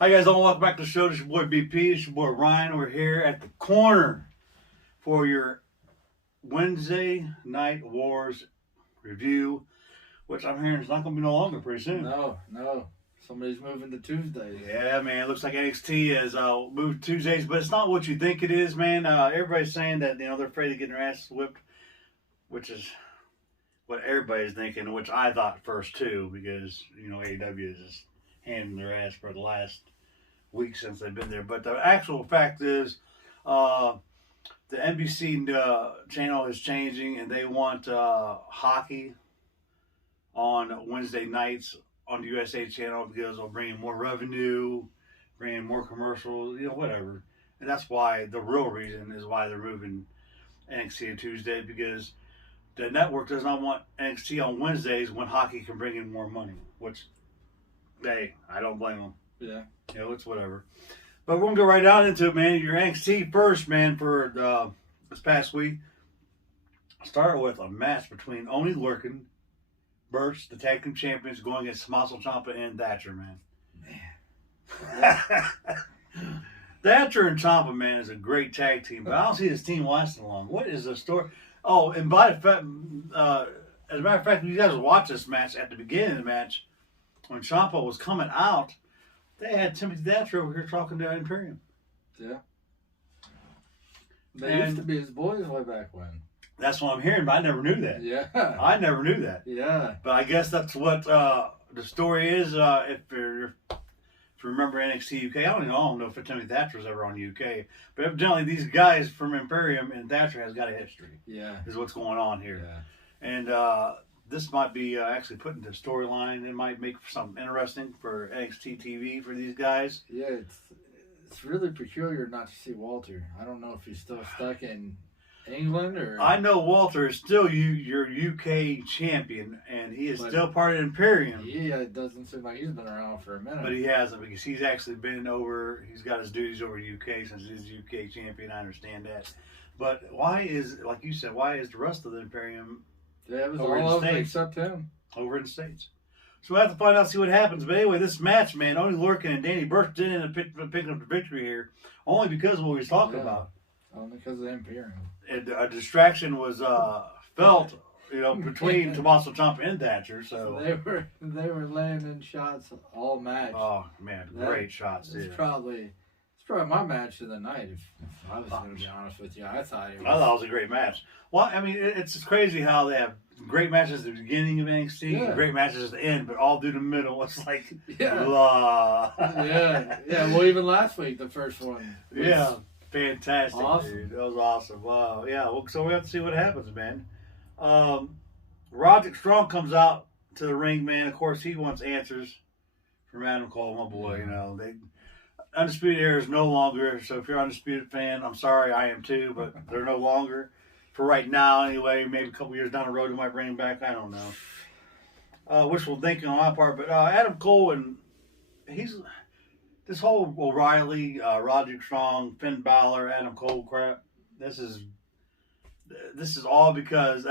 Hi guys, welcome back to the show. This is your boy BP. This is your boy Ryan. We're here at the corner for your Wednesday Night Wars review, which I'm hearing is not going to be no longer pretty soon. No. Somebody's moving to Tuesdays. Yeah, man. It looks like NXT has moved Tuesdays, but it's not what you think it is, man. Everybody's saying that they're afraid of getting their asses whipped, which is what everybody's thinking, which I thought first too, because AEW is just handing their ass for the last week since they've been there. But the actual fact is, the NBC channel is changing, and they want hockey on Wednesday nights on the USA channel because it'll bring in more revenue, bring in more commercials, whatever. And that's why the real reason is why they're moving NXT to Tuesday, because the network does not want NXT on Wednesdays when hockey can bring in more money, which, hey, I don't blame them. Yeah. It's whatever. But we're going to go right out into it, man. Your NXT first, man, for this past week. Started with a match between Oni Lurkin, Burch, the tag team champions, going against Tommaso Ciampa and Thatcher, man. Thatcher and Ciampa, man, is a great tag team, but I don't see this team lasting long. What is the story? Oh, and by the fact, as a matter of fact, you guys watch this match at the beginning of the match, when Ciampa was coming out, they had Timothy Thatcher over here talking to Imperium. Yeah. They used to be his boys way back when. That's what I'm hearing, but I never knew that. Yeah. I never knew that. Yeah. But I guess that's what the story is. If you remember NXT UK, I don't know if Timothy Thatcher was ever on UK, but evidently these guys from Imperium and Thatcher has got a history. Yeah. Is what's going on here. Yeah. And this might be actually put into storyline. It might make something interesting for NXT TV for these guys. Yeah, it's really peculiar not to see Walter. I don't know if he's still stuck in England or... I know Walter is still your UK champion, and he is still part of Imperium. Yeah, it doesn't seem like he's been around for a minute. But he hasn't, because he's actually been over, he's got his duties over UK since he's UK champion. I understand that. But why is, like you said, why is the rest of the Imperium... Yeah, it was over all in the of them States. except him. Over in the States. So we'll have to find out, see what happens. But anyway, this match, man, Oni Lurkin and Danny Burch did end up picking up the victory here, only because of what we was talking about. Only because of the Imperium. And a distraction was felt, between Tommaso Ciampa and Thatcher. So they were laying in shots all match. Oh man, great shots. It's probably my match of the night. If I was going to be honest with you, I thought it was a great match. Well, I mean, it's crazy how they have great matches at the beginning of NXT, and great matches at the end, but all through the middle, it's like, blah. Yeah. Well, even last week, the first one. Fantastic, awesome. Dude. That was awesome. Wow. Yeah. Well, so we have to see what happens, man. Roderick Strong comes out to the ring, man. Of course, he wants answers from Adam Cole, my boy. Undisputed Era is no longer. So if you're an Undisputed fan, I'm sorry, I am too, but they're no longer for right now. Anyway, maybe a couple years down the road, they might bring him back. I don't know. Wishful thinking on my part, but Adam Cole and this whole O'Reilly, Roderick Strong, Finn Balor, Adam Cole crap. This is all because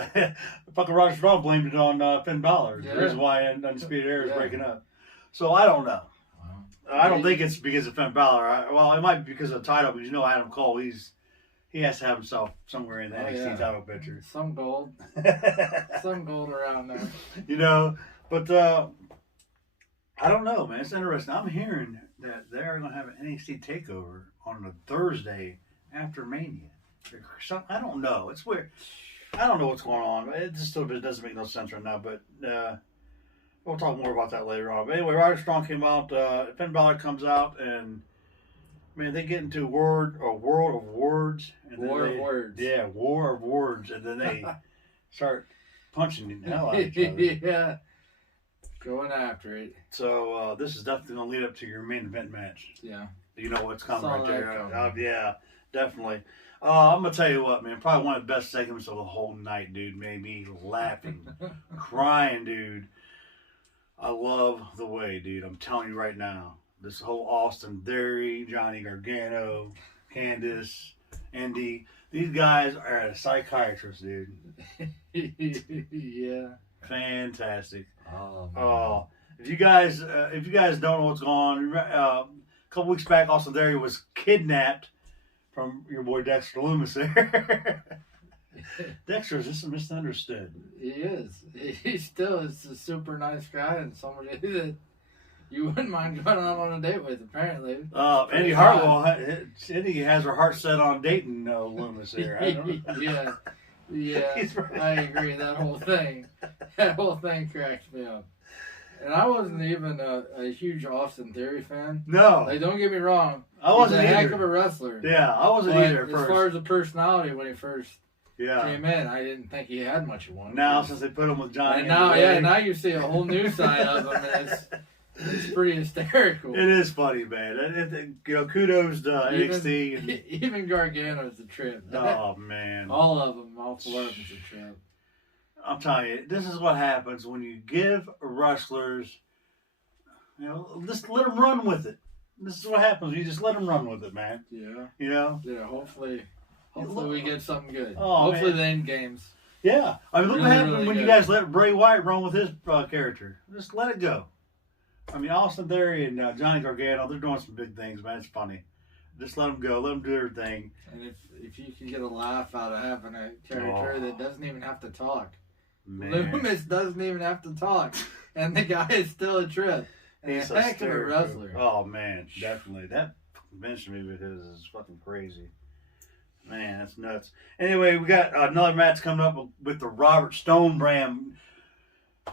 fucking Roderick Strong blamed it on Finn Balor. The reason why Undisputed Era is breaking up. So I don't know. I don't think it's because of Finn Balor. Well, it might be because of the title, because Adam Cole, he has to have himself somewhere in the NXT title picture. Some gold. Some gold around there. But I don't know, man. It's interesting. I'm hearing that they're going to have an NXT takeover on a Thursday after Mania. I don't know. It's weird. I don't know what's going on. It just still doesn't make no sense right now, but we'll talk more about that later on. But anyway, Roderick Strong came out. Finn Balor comes out, and man, they get into a world of words. And War of words. Yeah, war of words, and then they start punching the hell out of each other. Yeah, going after it. So this is definitely going to lead up to your main event match. Yeah, you know what's coming right there. Coming. Yeah, definitely. I'm gonna tell you what, man. Probably one of the best segments of the whole night, dude. Made me laughing, crying, dude. I love the way, dude. I'm telling you right now. This whole Austin Theory, Johnny Gargano, Candice, Indy. These guys are psychiatrists, dude. Yeah. Fantastic. Oh, man. If you guys don't know what's going on, a couple weeks back, Austin Theory was kidnapped from your boy Dexter Loomis there. Dexter is just misunderstood. He is. He still is a super nice guy and somebody that you wouldn't mind going out on a date with, apparently. Andy Hartwell, Andy has her heart set on dating Loomis there. Yeah, I agree. That whole thing cracks me up. And I wasn't even a huge Austin Theory fan. No. Like, don't get me wrong. I wasn't He's a heck either. of a wrestler. Yeah, I wasn't But either at as first. far as the personality when he first Yeah. came in, I didn't think he had much of one. Now, since they put him with Johnny. And now you see a whole new side of him, and it's pretty hysterical. It is funny, man. Kudos to NXT. And, Even Gargano's a trip. oh, man. All of them, all four of them's a trip. I'm telling you, this is what happens when you give wrestlers, just let them run with it. This is what happens. You just let them run with it, man. Yeah. Yeah, Hopefully we get something good. Oh, Hopefully man. the end games. Yeah. I mean, look what Really, happened really when you good. guys let Bray Wyatt run with his character. Just let it go. I mean, Austin Theory and Johnny Gargano, they're doing some big things, man. It's funny. Just let them go. Let them do their thing. And if you can get a laugh out of having a character that doesn't even have to talk. Man. Loomis doesn't even have to talk. And the guy is still a trip. And He's a heck of a hysterical. wrestler. Oh, man. Definitely. That convinced me because it's fucking crazy. Man, that's nuts. Anyway, we got another match coming up with the Robert Stone brand.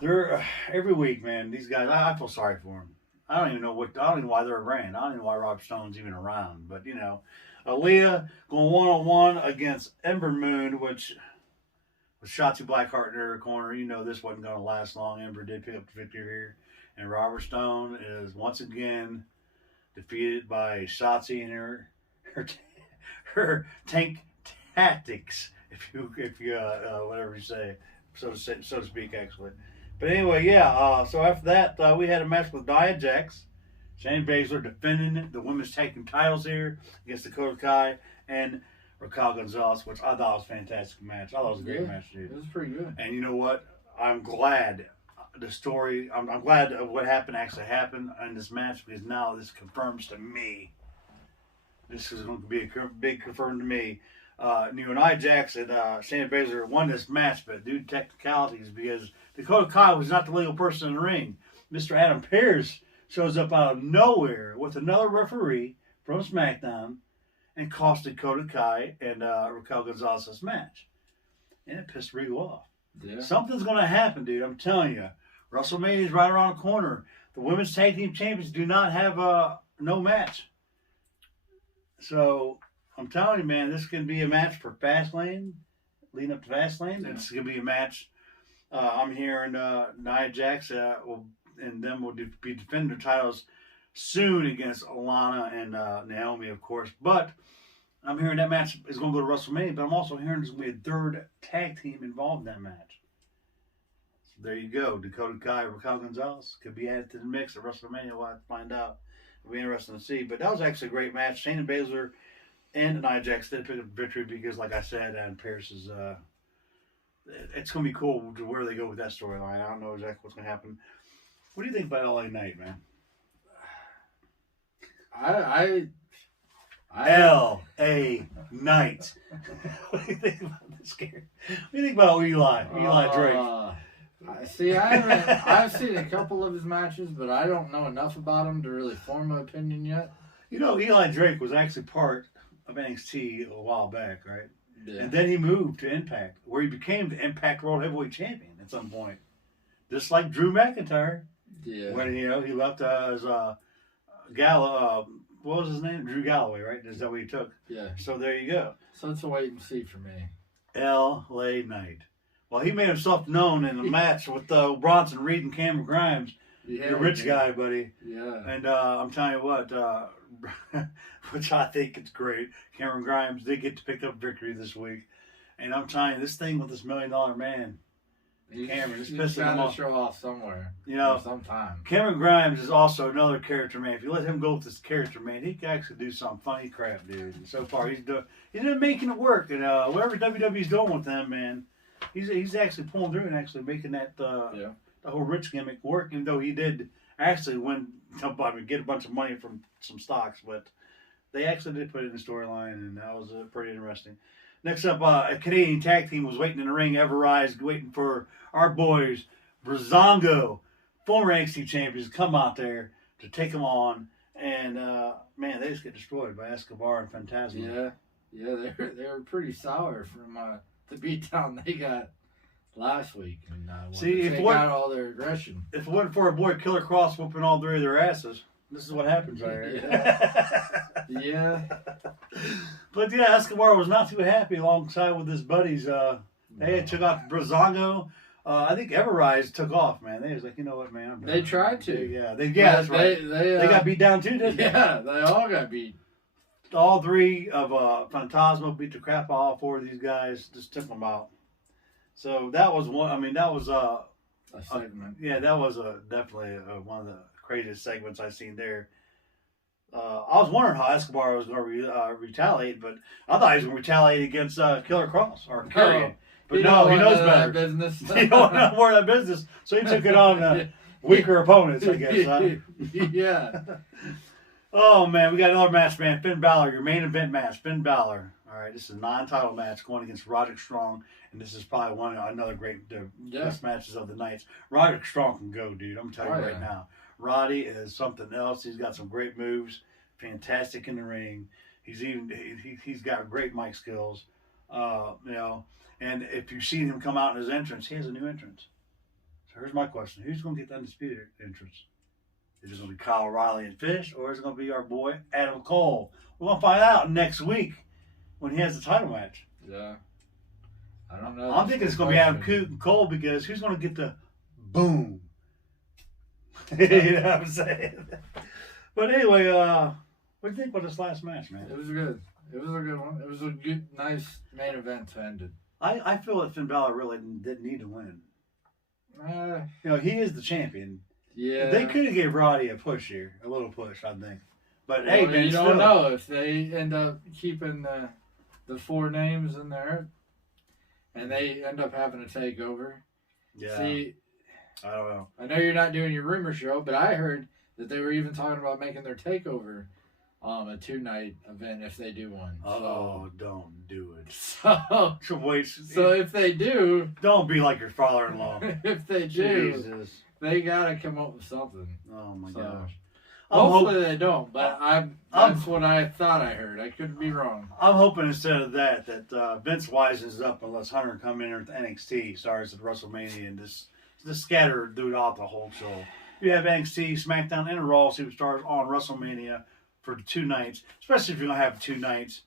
They're every week, man. These guys, I feel sorry for them. I don't even know why they're a brand. I don't even know why Robert Stone's even around. But Aaliyah going 1-on-1 against Ember Moon, which with Shotzi Blackheart in her corner. This wasn't going to last long. Ember did pick up the victory here, and Robert Stone is once again defeated by Shotzi and her tank tactics, if you whatever you say, so to speak, actually. But anyway, so after that, we had a match with Nia Jax, Shayna Baszler defending the women's tag team titles here against Dakota Kai and Raquel Gonzalez, which I thought was a fantastic match. I thought it was a great match, dude. It was pretty good. And you know what? I'm glad the story. I'm glad of what happened actually happened in this match, because now this confirms to me. This is going to be a big confirm to me. Nia Jax and Shayna Baszler won this match, but due to technicalities, because Dakota Kai was not the legal person in the ring. Mr. Adam Pearce shows up out of nowhere with another referee from SmackDown and cost Dakota Kai and Raquel Gonzalez this match. And it pissed Regal off. Yeah. Something's going to happen, dude. I'm telling you. WrestleMania is right around the corner. The women's tag team champions do not have no match. So, I'm telling you, man, this can be a match for Fastlane, leading up to Fastlane. Yeah. It's going to be a match. I'm hearing Nia Jax and them will be defending their titles soon against Alana and Naomi, of course. But I'm hearing that match is going to go to WrestleMania, but I'm also hearing there's going to be a third tag team involved in that match. So there you go. Dakota Kai, Raquel Gonzalez could be added to the mix at WrestleMania. We'll have to find out. It'll be interesting to see. But that was actually a great match. Shayna Baszler and Nia Jax did pick up the victory because, like I said, Adam Pearce is... it's going to be cool to where they go with that storyline. I don't know exactly what's going to happen. What do you think about LA Knight, man? L.A. Knight. What do you think about this game? What do you think about Eli Drake? See, I've seen a couple of his matches, but I don't know enough about him to really form an opinion yet. Eli Drake was actually part of NXT a while back, right? Yeah. And then he moved to Impact, where he became the Impact World Heavyweight Champion at some point. Just like Drew McIntyre. Yeah. When, he left as what was his name? Drew Galloway, right? Is that what he took? Yeah. So there you go. So it's a wait and see for me. L.A. Knight. Well, he made himself known in a match with Bronson Reed and Cameron Grimes. Yeah, You're a rich guy, buddy. Yeah. And I'm telling you what, which I think it's great. Cameron Grimes did get to pick up victory this week. And I'm telling you, this thing with this $1 Million Man, Cameron is pissing him off. Show off somewhere. Sometime. Cameron Grimes is also another character, man. If you let him go with this character, man, he can actually do some funny crap, dude. And so far, he's making it work. And whatever WWE's doing with him, man, he's actually pulling through and actually making that the whole rich gimmick work. Even though he did actually get a bunch of money from some stocks, but they actually did put it in the storyline, and that was pretty interesting. Next up, a Canadian tag team was waiting in the ring. Ever-Rise waiting for our boys, Breezango, former NXT champions, come out there to take them on. And, man, they just get destroyed by Escobar and Phantasma. Yeah, they were pretty sour from the beatdown they got last week. And, they got all their aggression. If it wasn't for our boy Killer Cross whooping all three of their asses, this is what happens right here. Yeah. But, yeah, Escobar was not too happy alongside with his buddies. They took out Breezango. I think Ever-Rise took off, man. They was like, you know what, man? They tried to. Yeah, that's right. They got beat down too, didn't they? Yeah, they all got beat. All three of Phantasma beat the crap out of all four of these guys. Just took them out. So that was one. I mean, that was a segment. that was definitely one of the craziest segments I've seen there. I was wondering how Escobar was going to retaliate, but I thought he was going to retaliate against Killer Cross or Carrion. But no, he knows better. Business. He don't know more of that business, so he took it on weaker opponents, I guess. Huh? Yeah. Oh, man, we got another match, man. Finn Balor, your main event match. Finn Balor. All right, this is a non-title match going against Roderick Strong, and this is probably another great best matches of the night. Roderick Strong can go, dude. I'm telling you right now. Roddy is something else. He's got some great moves, fantastic in the ring. He's got great mic skills, And if you've seen him come out in his entrance, he has a new entrance. So here's my question: who's going to get the undisputed entrance? Is it going to be Kyle O'Reilly and Fish, or is it going to be our boy Adam Cole? We're going to find out next week when he has the title match. Yeah. I don't know. I'm thinking it's going to be Adam Cole because who's going to get the boom? You know what I'm saying? But anyway, what do you think about this last match, man? It was good. It was a good one. It was a good, nice main event to end it. I feel that Finn Balor really didn't need to win. He is the champion. Yeah. They could have gave Roddy a push here, a little push, I think. But hey, man, you don't know if they end up keeping the four names in there, and they end up having a takeover. Yeah. See, I don't know. I know you're not doing your rumor show, but I heard that they were even talking about making their takeover a 2-night event if they do one. Oh, don't do it. So wait. So if they do, don't be like your father-in-law. If they do, Jesus. They gotta come up with something. Oh my gosh. Hopefully they don't, but that's what I thought I heard. I could be wrong. I'm hoping instead of that Vince wisens up and lets Hunter come in with NXT, starts at WrestleMania, and just scatter throughout the whole show. You have NXT, SmackDown, and Raw superstars on WrestleMania for 2 nights, especially if you're going to have 2 nights.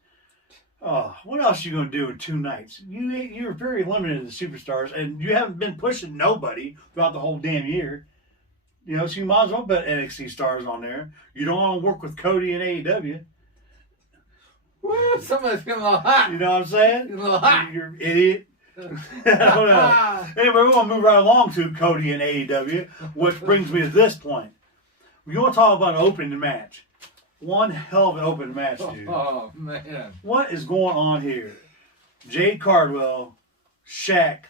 What else are you going to do in 2 nights? You're very limited in the superstars, and you haven't been pushing nobody throughout the whole damn year. So you might as well put NXT stars on there. You don't want to work with Cody and AEW. Woo, somebody's getting a little hot. You know what I'm saying? A little hot. You're an idiot. I don't know. Anyway, we're going to move right along to Cody and AEW, which brings me to this point. We're going to talk about an opening match. One hell of an open match, dude. Oh, man. What is going on here? Jade Cardwell, Shaq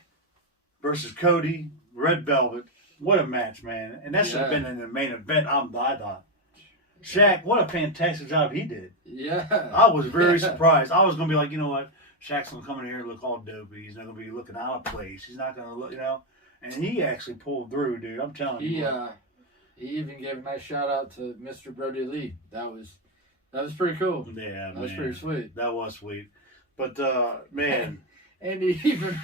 versus Cody, Red Velvet. What a match, man. And that should have been in the main event, I thought. Shaq, what a fantastic job he did. Yeah. I was very surprised. I was going to be like, you know what? Shaq's going to come in here and look all dopey. He's not going to be looking out of place. He's not going to look, And he actually pulled through, dude. I'm telling you. He even gave a nice shout out to Mr. Brody Lee. That was pretty cool. Yeah, that was pretty sweet. That was sweet. But man, and he even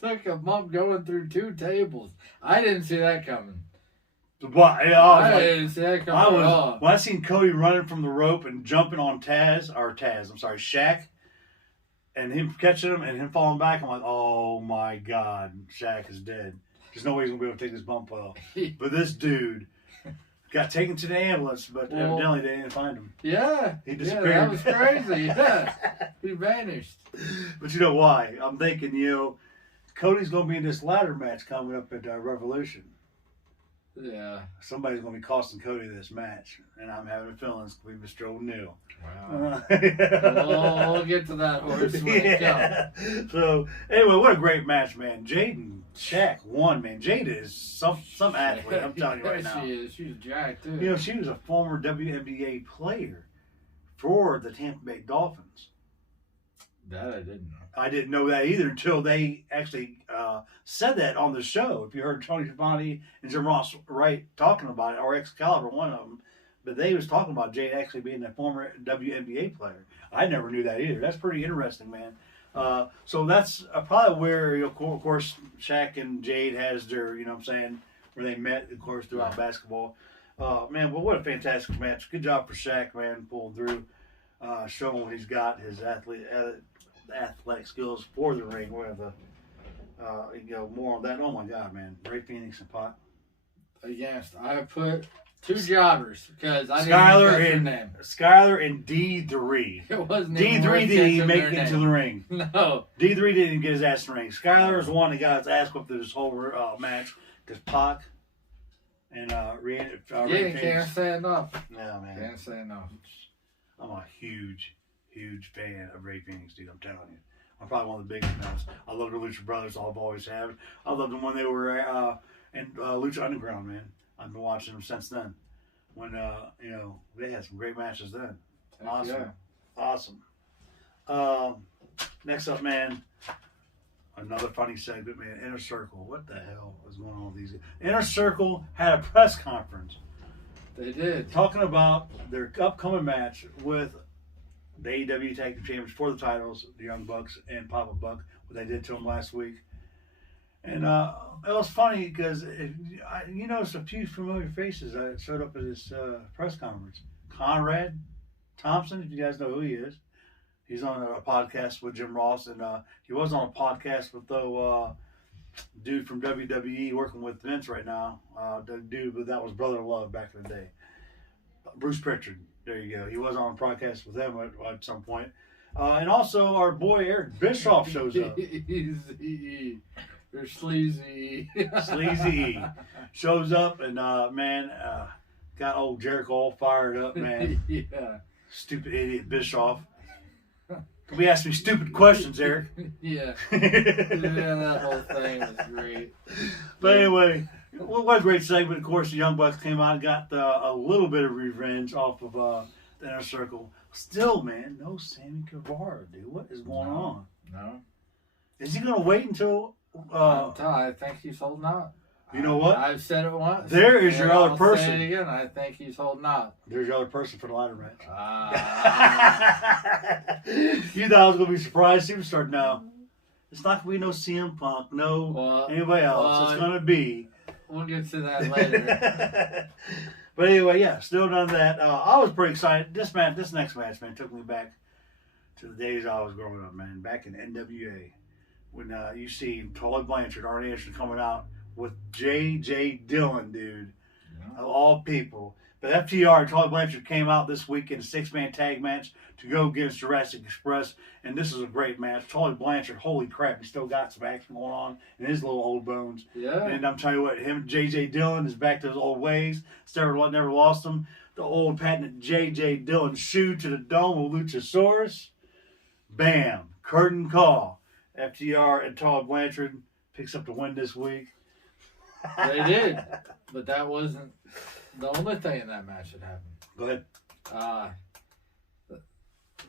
took a bump going through 2 tables. I didn't see that coming. I didn't see that coming at all. When I seen Cody running from the rope and jumping on Shaq, and him catching him and him falling back, I'm like, oh my God, Shaq is dead. There's no way he's gonna be able to take this bump well. But this dude got taken to the ambulance, but evidently they didn't find him. Yeah. He disappeared. Yeah, that was crazy. Yeah. He vanished. But you know why? I'm thinking, Cody's going to be in this ladder match coming up at Revolution. Yeah. Somebody's going to be costing Cody this match, and I'm having a feeling it's going to be Mr. O'Neil. Wow. We'll get to that horse when it comes. So, anyway, what a great match, man. Jade and Shaq won, man. Jade is some athlete, I'm telling you right now. She is. She's jacked, too. You know, she was a former WNBA player for the Tampa Bay Dolphins. That I didn't know. I didn't know that either until they actually said that on the show. If you heard Tony Schiavone and Jim Ross Wright talking about it, or Excalibur, one of them, but they was talking about Jade actually being a former WNBA player. I never knew that either. That's pretty interesting, man. So that's probably where, you know, of course, Shaq and Jade has their, you know what I'm saying, where they met, of course, throughout basketball. Man, well, what a fantastic match. Good job for Shaq, man, pulling through, showing what he's got, his athletic skills for the ring. We'll have the, you know, more on that. Oh, my God, man. Ray Phoenix and Pac. Against, I put two jobbers because I didn't Skylar know their and name. Skylar and D3. It wasn't even D3 worth didn't even catching make their it into name. the ring. No. D3 didn't even get his ass in the ring. Skylar is the one that got his ass whipped through this whole match because Pac and Ray Can't Phoenix. say enough. Yeah, man. Can't say enough. I'm a huge fan of Ray Phoenix, dude. I'm telling you. I'm probably one of the biggest fans. I love the Lucha Brothers. I've always have. I loved them when they were in Lucha Underground, man. I've been watching them since then. When, you know, they had some great matches then. Awesome. Yeah. Awesome. Next up, man, another funny segment, man. Inner Circle. What the hell is going on with these? Inner Circle had a press conference. They did. Talking about their upcoming match with the AEW Tag Team Champions for the titles, the Young Bucks and Papa Buck, what they did to them last week. And it was funny because you noticed a few familiar faces that showed up at this press conference. Conrad Thompson, if you guys know who he is. He's on a podcast with Jim Ross, and he was on a podcast with the dude from WWE working with Vince right now. The dude, but that was Brother Love back in the day. Bruce Pritchard. There you go. He was on a podcast with them at some point. And also our boy Eric Bischoff shows up. They're sleazy. Sleazy shows up and man, got old Jericho all fired up, man. Yeah. Stupid idiot Bischoff. We asked me stupid questions, Eric. Yeah. Yeah, that whole thing was great. But anyway, what a great segment. Of course, the Young Bucks came out and got a little bit of revenge off of the Inner Circle. Still, man, no Sammy Guevara, dude. What is going on? No. Is he going to wait until... I think he's holding out. You know what? I've said it once. There is your other person. Say it again. I think he's holding out. There's your other person for the ladder match. You thought I was going to be surprised. Superstar. No. It's not going to be no CM Punk. No anybody else. It's going to be... We'll get to that later. But anyway, yeah, still none of that. I was pretty excited. This next match, man, took me back to the days I was growing up, man. Back in NWA. When you see Tully Blanchard, Arn Anderson coming out with J.J. Dillon, dude, of all people. But FTR, Tully Blanchard came out this week in a 6-man tag match to go against Jurassic Express, and this is a great match. Tully Blanchard, holy crap, he still got some action going on in his little old bones. Yeah. And I'm telling you what, him, J.J. Dillon is back to his old ways. Never lost him. The old patented J.J. Dillon shoe to the dome with Luchasaurus. Bam. Curtain call. FTR and Tully Blanchard picks up the win this week. They did. But that wasn't the only thing in that match that happened. Go ahead.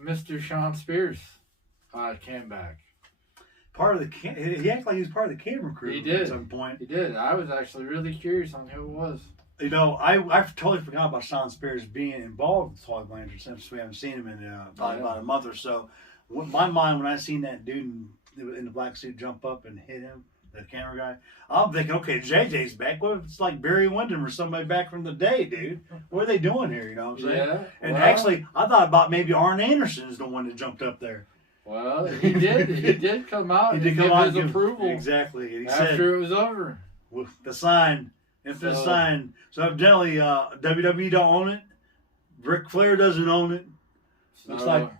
Mr. Sean Spears came back. He acted like he was part of the camera crew. He did. At some point. He did. I was actually really curious on who it was. You know, I've totally forgot about Sean Spears being involved with Tully Blanchard since we haven't seen him in probably about a month or so. My mind, when I seen that dude in the black suit jump up and hit him, the camera guy, I'm thinking, okay, JJ's back. What if it's like Barry Windham or somebody back from the day, dude? What are they doing here? You know what I'm saying? Yeah. And actually, I thought about maybe Arn Anderson is the one that jumped up there. Well, he did. He did come out. He did and come out give his approval. Exactly. And he after said, it was over. with the sign, infamous sign. So evidently, WWE don't own it. Ric Flair doesn't own it. Looks like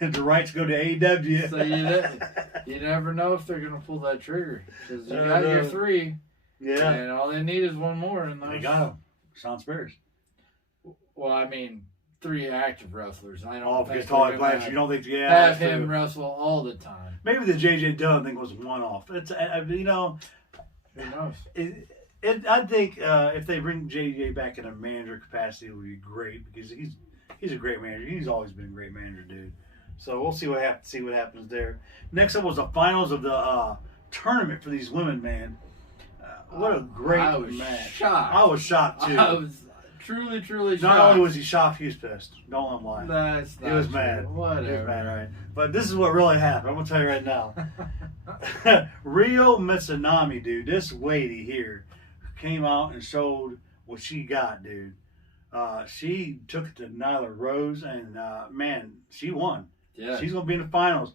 the rights go to AEW. So you never know if they're going to pull that trigger. Because you got your 3. Yeah. And all they need is one more. And They got him. Shawn Spears. Well, I mean, 3 active wrestlers. I don't Oh, think because Todd we're Blanchard, gonna you don't think, yeah. have that's him true. wrestle all the time. Maybe the J.J. Dillon thing was one off. It's, you know, Who knows? I think if they bring J.J. back in a manager capacity, it would be great because he's a great manager. He's always been a great manager, dude. So we'll see what happens there. Next up was the finals of the tournament for these women, man. What a great I was match! shocked. I was shocked too. I was truly shocked. Not only was he shocked, he was pissed. Don't lie. That's He not was true. mad. Whatever. He was mad, right? But this is what really happened. I'm gonna tell you right now. Ryo Mitsunami, dude, this lady here came out and showed what she got, dude. She took it to Nyla Rose, and man, she won. Yeah. She's gonna be in the finals.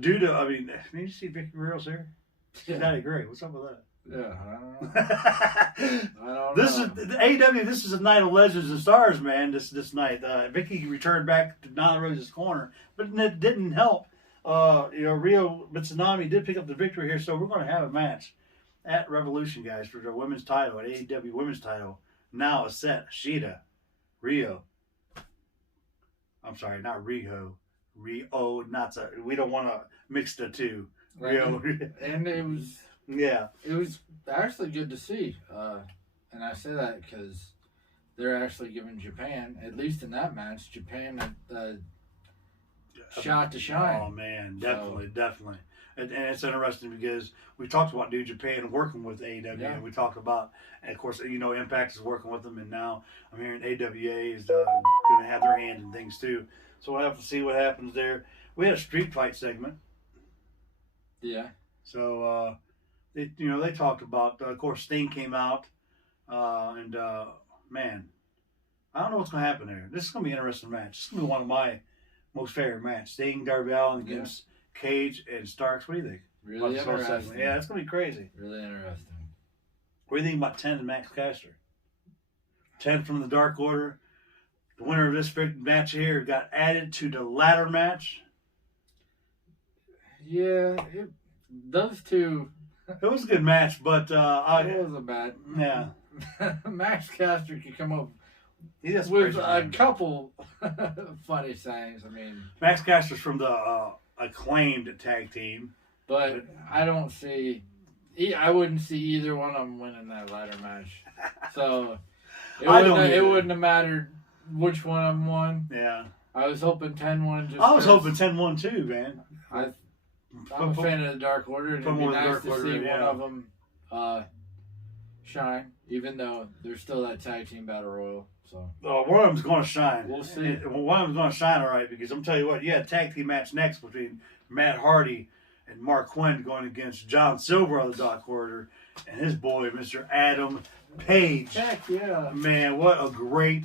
Due to, I mean, did you see Vicky Guerrero's here? She's Yeah. not great. What's up with that? Yeah, I don't know. This is the AEW. This is a night of legends and stars, man. This night, Vicky returned back to Nyla Rose's corner, but it didn't help. Ryo Mitsunami did pick up the victory here, so we're going to have a match at Revolution, guys, for the women's title, at AEW women's title. Now a set, Shida, Ryo. I'm sorry, not Riho. Rio, not so. We don't want to mix the two. Rio. And it was Yeah. it was actually good to see, and I say that because they're actually giving Japan, at least in that match, Japan a shot to shine. Oh man, definitely. And it's interesting because we talked about New Japan working with AEW, Yeah. and we talked about, and of course, Impact is working with them, and now I'm hearing AWA is going to have their hand in things too. So we'll have to see what happens there. We had a street fight segment, Yeah. so they talked about. Of course, Sting came out, and man, I don't know what's going to happen there. This is going to be an interesting match. This is going to be one of my most favorite matches. Sting, Darby Allin against Cage and Starks. What do you think? Really About this whole interesting. segment? Yeah, it's going to be crazy. Really interesting. What do you think about 10 and Max Caster? 10 from the Dark Order. The winner of this match here got added to the ladder match. Yeah, those two. It was a good match, but It wasn't bad. Yeah. Max Caster could come up he just with crazy, a man. couple funny sayings. I mean, Max Caster's from the acclaimed tag team. but I don't see. I wouldn't see either one of them winning that ladder match. So it wouldn't have mattered which one of them won. Yeah. I was hoping 10 won. I was hoping 10 won too, man. I'm a fan of the Dark Order, and it'd From be the nice Dark to Order, see yeah. one of them shine, even though there's still that tag team battle royal. So One of them's going to shine. We'll see. One of them's going to shine, all right, because I'm telling you what, you had a tag team match next between Matt Hardy and Mark Quinn going against John Silver of the Dark Order and his boy, Mr. Adam Page. heck yeah, Man, what a great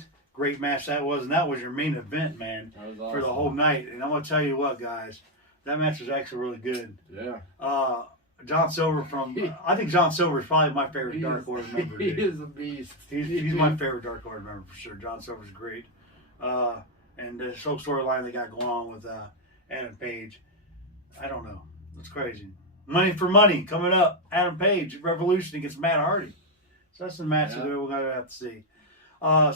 match that was. And that was your main event, man, that was for the awesome. whole night. And I'm going to tell you what, guys, that match was actually really good. Yeah, John Silver I think John Silver is probably my favorite Dark Order member. He dude. is a beast. He's my favorite Dark Order member for sure. John Silver's great. And this whole storyline they got going on with Adam Page, I don't know. It's crazy. Money for money coming up. Adam Page, Revolution against Matt Hardy. So that's the match that we're going to have to see.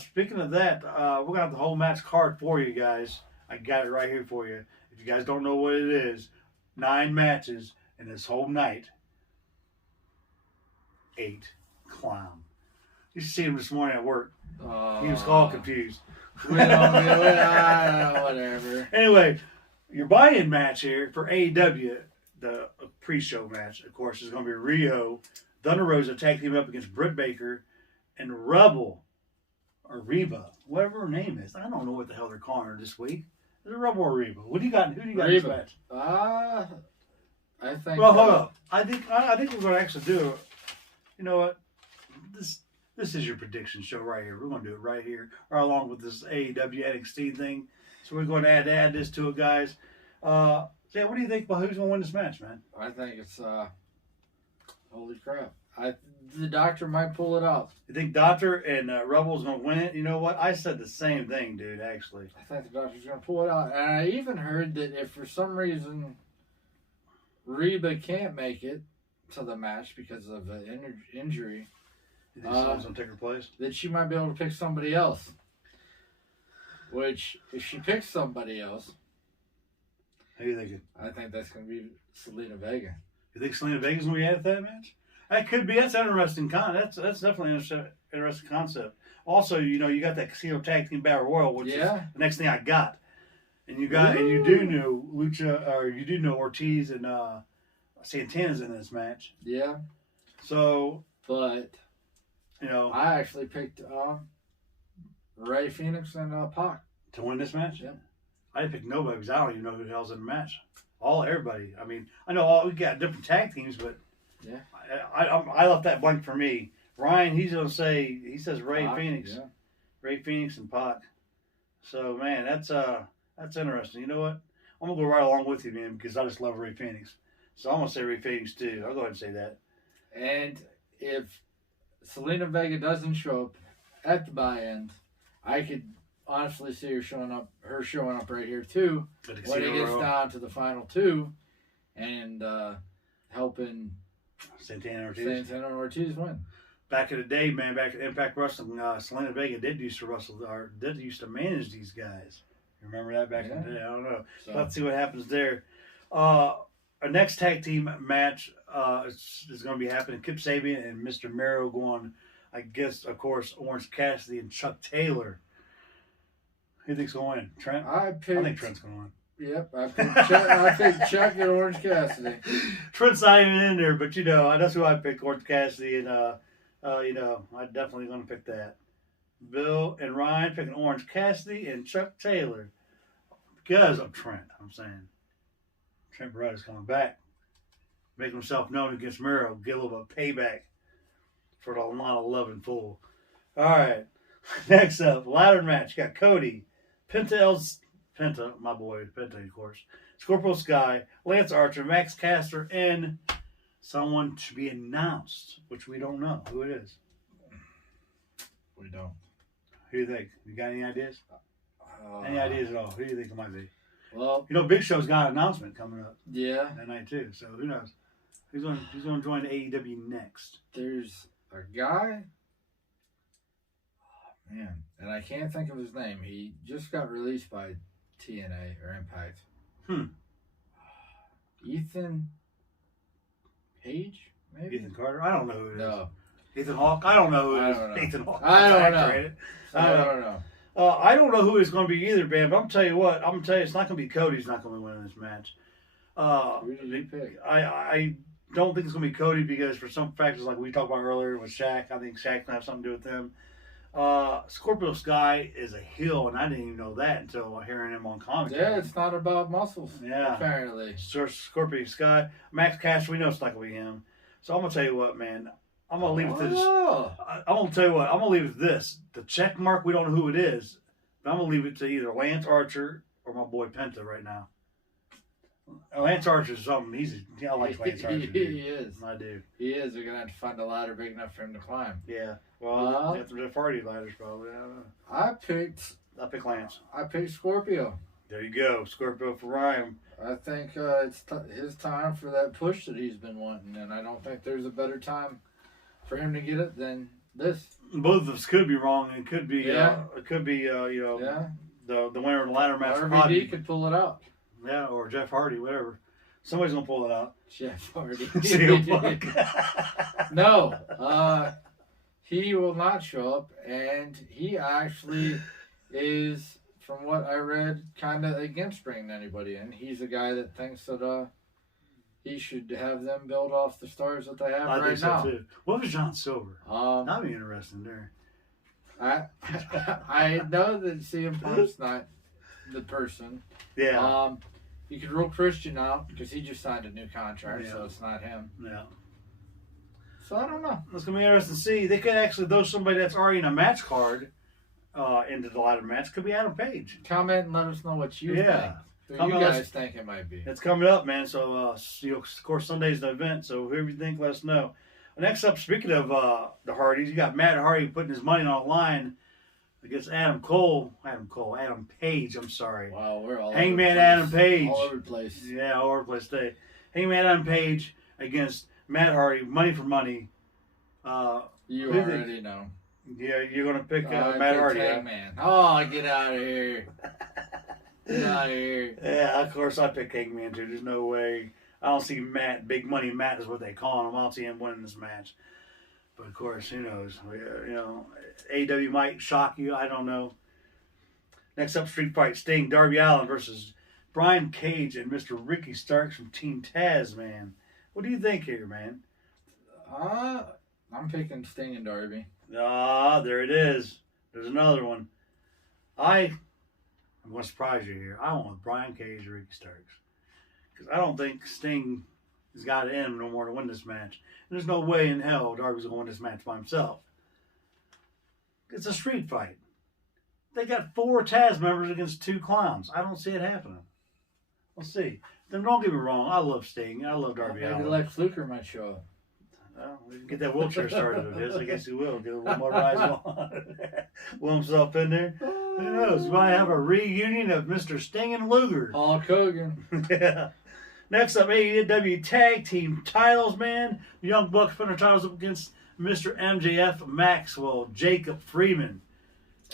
Speaking of that, we're going to have the whole match card for you guys. I got it right here for you. If you guys don't know what it is, 9 matches in this whole night. 8 clown. You see him this morning at work. He was all confused. Whatever. Anyway, your buy-in match here for AEW, the pre-show match, of course, is going to be Rio, Thunder Rosa tag team up against Britt Baker, and Rebel, or Reba, whatever her name is. I don't know what the hell they're calling her this week. Is it Rebel or Reba? Who do you got in this Reba. match? I think. Well, hold up. I think we're going to actually do it. You know what? This is your prediction show right here. We're going to do it right here, right along with this AEW NXT thing. So we're going to add this to it, guys. Jay, what do you think about who's going to win this match, man? I think it's holy crap. The Doctor might pull it off. You think Doctor and Rebel's going to win it? You know what? I said the same thing, dude, actually. I think the Doctor's going to pull it out. And I even heard that if for some reason Reba can't make it, to the match because of an injury, You think someone's gonna take her place? that she might be able to pick somebody else. Which, if she picks somebody else, Who you thinking? I think that's going to be Selena Vega. You think Selena Vega's gonna be at that match? That could be. That's an interesting That's definitely an interesting concept. Also, you got that Casino Tag Team Battle Royal, which is the next thing I got. And you do know Lucha, or you do know Ortiz and Santana's in this match. Yeah. So, but I actually picked Ray Phoenix and Pac to win this match. Yeah. I didn't pick nobody because I don't even know who the hell's in the match. Everybody. I mean, I know we got different tag teams, but yeah, I left that blank for me. Ryan, he says Ray Pac, Phoenix, yeah. Ray Phoenix and Pac. So man, that's interesting. You know what? I'm gonna go right along with you, man, because I just love Ray Phoenix. So I'm gonna say Ray Phoenix too. I'll go ahead and say that. And if Selena Vega doesn't show up at the buy-in, I could honestly see her showing up right here too when it gets down to the final two, and helping Santana Ortiz win. Back in the day, man, back at Impact Wrestling, Selena Vega did used to manage these guys. You remember that back in the day? I don't know. So let's see what happens there. Our next tag team match is going to be happening. Kip Sabian and Mr. Mero going, I guess, of course, Orange Cassidy and Chuck Taylor. Who do you think's going to win? Trent? I think Trent's going to win. Yep, I picked Chuck and Orange Cassidy. Trent's not even in there, but that's who I picked, Orange Cassidy, and I'm definitely going to pick that. Bill and Ryan picking Orange Cassidy and Chuck Taylor because of Trent. I'm saying Trent Beretta is coming back, making himself known against Miro, get a little bit of payback for the line of love and full. All right, next up, ladder match. You got Cody, Penta, my boy Penta, of course, Scorpio Sky, Lance Archer, Max Caster, and someone to be announced, which we don't know who it is. We don't. Who do you think? You got any ideas? Any ideas at all? Who do you think it might be? Well, Big Show's got an announcement coming up. Yeah. That night too. So who knows? Who's going to join AEW next? There's a guy. Oh, man, and I can't think of his name. He just got released by TNA or Impact. Ethan Page, maybe? Ethan Carter? I don't know who it is. No. Ethan Hawke? I don't know who it is. Don't know. Ethan Hawke. I don't know. I don't know who it's going to be either, man. But I'm tell you what. I'm going to tell you, it's not going to be Cody's not going to win this match. Who did you pick? I don't think it's going to be Cody because for some factors like we talked about earlier with Shaq, I think Shaq can have something to do with them. Scorpio Sky is a heel, and I didn't even know that until hearing him on commentary. Yeah, it's not about muscles. Yeah, apparently. Scorpio Sky, Max Caster, we know it's not gonna be him. So I'm gonna tell you what, man. I'm gonna leave it to this. I'm gonna tell you what. I'm gonna leave it to this. The check mark, we don't know who it is, but I'm gonna leave it to either Lance Archer or my boy Penta right now. Lance Archer's something. I like Lance Archer. He is. I do. He is. We're gonna have to find a ladder big enough for him to climb. Yeah. Well, after the party ladders, probably. I don't know. I picked Lance. I picked Scorpio. There you go, Scorpio for Ryan. I think it's his time for that push that he's been wanting, and I don't think there's a better time for him to get it than this. Both of us could be wrong, and it could be, the winner of the ladder match. RVD could pull it out. Yeah, or Jeff Hardy, whatever. Somebody's gonna pull it out. Jeff Hardy. CM No, he will not show up, and he actually is, from what I read, kind of against bringing anybody in. He's a guy that thinks that he should have them build off the stars that they have right now. I think so too. What was John Silver? That'd be interesting there. I know that CM Punk's not the person. Yeah. You could rule Christian out because he just signed a new contract, so it's not him. Yeah. So I don't know. It's gonna be interesting to see. They could actually throw somebody that's already in a match card into the ladder match. Could be Adam Page. Comment and let us know what you think. Who you guys think it might be. It's coming up, man. So of course Sunday's the event. So whoever you think, let us know. Next up, speaking of the Hardys, you got Matt Hardy putting his money on the line against Adam Page, I'm sorry. Wow, we're all Hangman Adam Page. All over the place. Yeah, all over the place today. Hangman Adam Page against Matt Hardy, money for money. You who already know. Yeah, you're gonna pick I Matt picked Hardy. Huh? Hangman. Oh, get out of here. Get out of here. Yeah, of course I pick Hangman too. There's no way. I don't see Matt, Big Money Matt is what they call him. I don't see him winning this match. But of course, who knows? You know, AEW might shock you. I don't know. Next up, Street Fight: Sting, Darby Allin versus Brian Cage and Mr. Ricky Starks from Team Taz. Man, what do you think here, man? I'm picking Sting and Darby. Ah, there it is. There's another one. I'm going to surprise you here. I want Brian Cage or Ricky Starks. Because I don't think Sting has got it in him no more to win this match. And there's no way in hell Darby's going to win this match by himself. It's a street fight. They got 4 Taz members against 2 clowns. I don't see it happening. We'll see. Then don't get me wrong. I love Sting. I love Darby Maybe Allin. Lex Luger might show up. Well, we can get that wheelchair started with this. I guess he will. Get a little more rise on. Will himself in there. Who knows? We might have a reunion of Mr. Sting and Luger. Hulk Hogan. Yeah. Next up, AEW Tag Team titles, man. The Young Bucks putting their titles up against Mr. MJF, Maxwell, Jacob Freeman,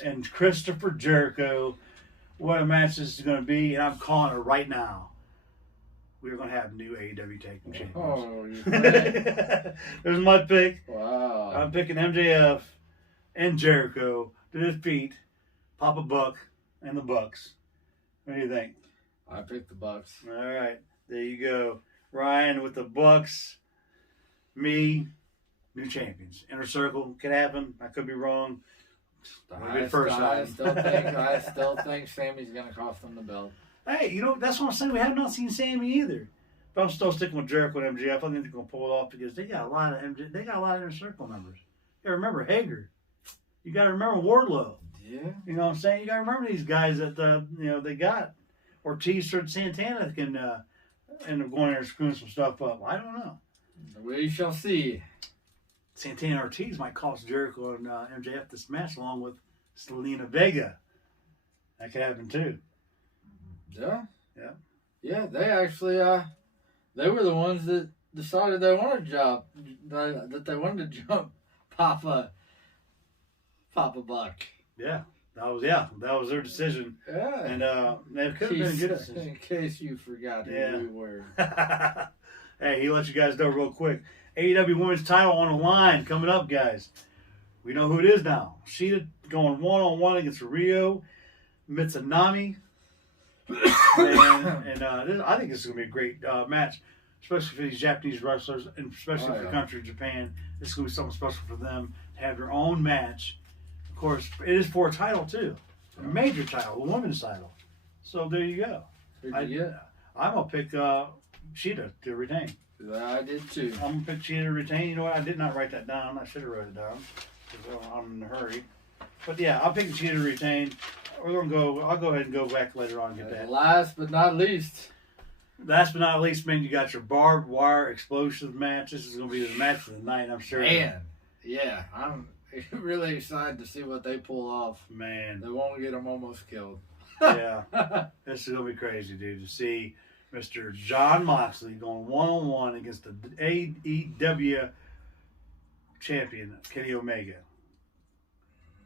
and Christopher Jericho. What a match this is going to be, and I'm calling it right now. We're going to have new AEW Tag Team champions. Oh, you think? There's my pick. Wow. I'm picking MJF and Jericho to defeat Papa Buck and the Bucks. What do you think? I picked the Bucks. All right, there you go. Ryan with the Bucks. Me, new champions. Inner Circle could happen. I could be wrong. I still think Sammy's gonna cost them the belt. Hey, you know, that's what I'm saying. We have not seen Sammy either. But I'm still sticking with Jericho and MJF. I think they're gonna pull it off because they got a lot of Inner Circle members. You gotta remember Hager. You gotta remember Wardlow. Yeah. You know what I'm saying? You gotta remember these guys that they got. Ortiz or Santana can end up going there and screwing some stuff up. I don't know. We shall see. Santana Ortiz might cost Jericho and MJF this match along with Selena Vega. That could happen too. Yeah. Yeah. Yeah, they actually they were the ones that decided they wanted to jump that they wanted to jump Papa Buck. Yeah. That was their decision. Yeah. And it could have been a good decision. In case you forgot who we were. Hey, he let you guys know real quick. AEW Women's title on the line coming up, guys. We know who it is now. Sheeta going one-on-one against Rio Mitsunami. I think this is going to be a great match, especially for these Japanese wrestlers, and especially for the country of Japan. This is going to be something special for them to have their own match. Of course, it is for a title, too. A major title, a women's title. So there you go. I'm going to pick Sheeta to retain. I did too. I'm going to pick Sheeta to retain. You know what? I did not write that down. I should have wrote it down because I'm in a hurry. But yeah, I'll pick Sheeta to retain. I'll go ahead and go back later on and get that. Last but not least, man, you got your barbed wire explosive match. This is going to be the match of the night, I'm sure. Man, yeah, I'm really excited to see what they pull off. Man. They won't get them almost killed. Yeah. This is going to be crazy, dude, to see Mr. Jon Moxley going one-on-one against the AEW champion, Kenny Omega.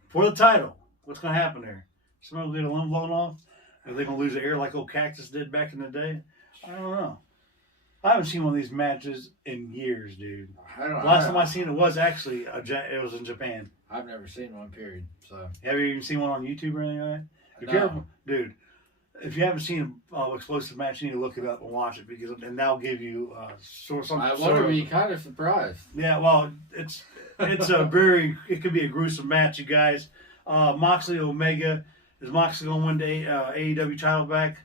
For the title. What's going to happen there? Somebody will get a limb blown off? Are they going to lose the air like old Cactus did back in the day? I don't know. I haven't seen one of these matches in years, dude. Last time I seen it was actually it was in Japan. I've never seen one, period. So have you even seen one on YouTube or anything like that? No. Dude, if you haven't seen an explosive match, you need to look it up and watch it and that'll give you some. I want to be kind of surprised. Yeah, well, it's it could be a gruesome match, you guys. Moxley Omega. Is Moxley going to win the AEW title back?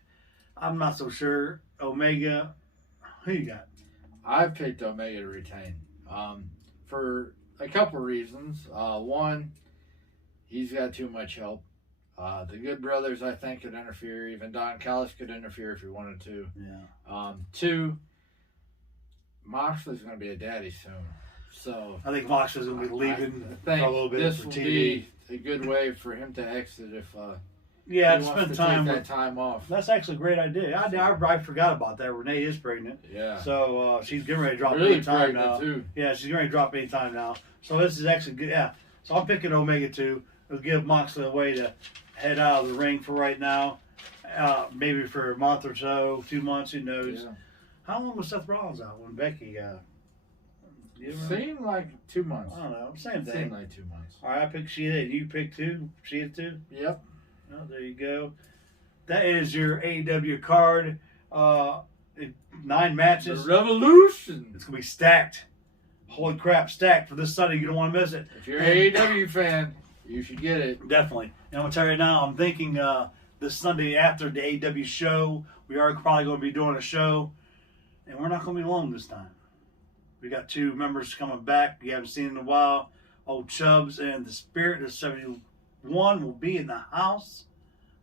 I'm not so sure. Omega, who you got? I picked Omega to retain for a couple reasons. One, he's got too much help. The Good Brothers, I think, could interfere. Even Don Callis could interfere if he wanted to. Yeah. Two, Moxley's going to be a daddy soon. So I think Moxley's going to be leaving for a little bit this for will TV. Be a good way for him to exit if Yeah, he to wants spend to time take with. that time off. That's actually a great idea. I forgot about that. Renee is pregnant. Yeah. So she's getting ready to drop Really any time pregnant now. too. Yeah, she's going to drop any time now. So this is actually good. Yeah. So I'm picking Omega 2. It'll give Moxley a way to head out of the ring for right now. Maybe for a month or so, 2 months, who knows. Yeah. How long was Seth Rollins out when Becky you remember? Seemed like 2 months. I don't know. Same Seemed thing. like 2 months. All right, I picked Sheeta. You picked Sheeta 2? Yep. Oh, there you go. That is your AEW card. 9 matches. The Revolution. It's going to be stacked. Holy crap, stacked for this Sunday. You don't want to miss it. If you're an AEW fan, you should get it. Definitely. And I'm going to tell you right now, I'm thinking this Sunday after the AEW show, we are probably going to be doing a show, and we're not going to be alone this time. We got 2 members coming back you haven't seen in a while. Old Chubbs and the Spirit of 71 will be in the house.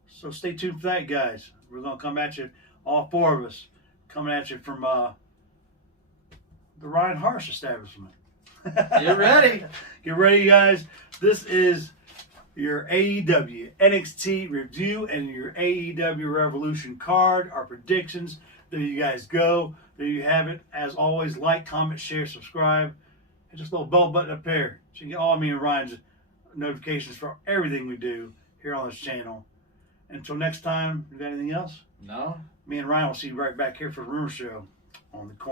So stay tuned for that, guys. We're going to come at you, all 4 of us, coming at you from the Ryan Harsh establishment. Get ready. Get ready, guys. This is your AEW NXT review and your AEW Revolution card. Our predictions. There you guys go. There you have it. As always, like, comment, share, subscribe. And just a little bell button up there. So you can get all me and Ryan's notifications for everything we do here on this channel. Until next time, you got anything else? No. Me and Ryan will see you right back here for the Rumor Show on the corner.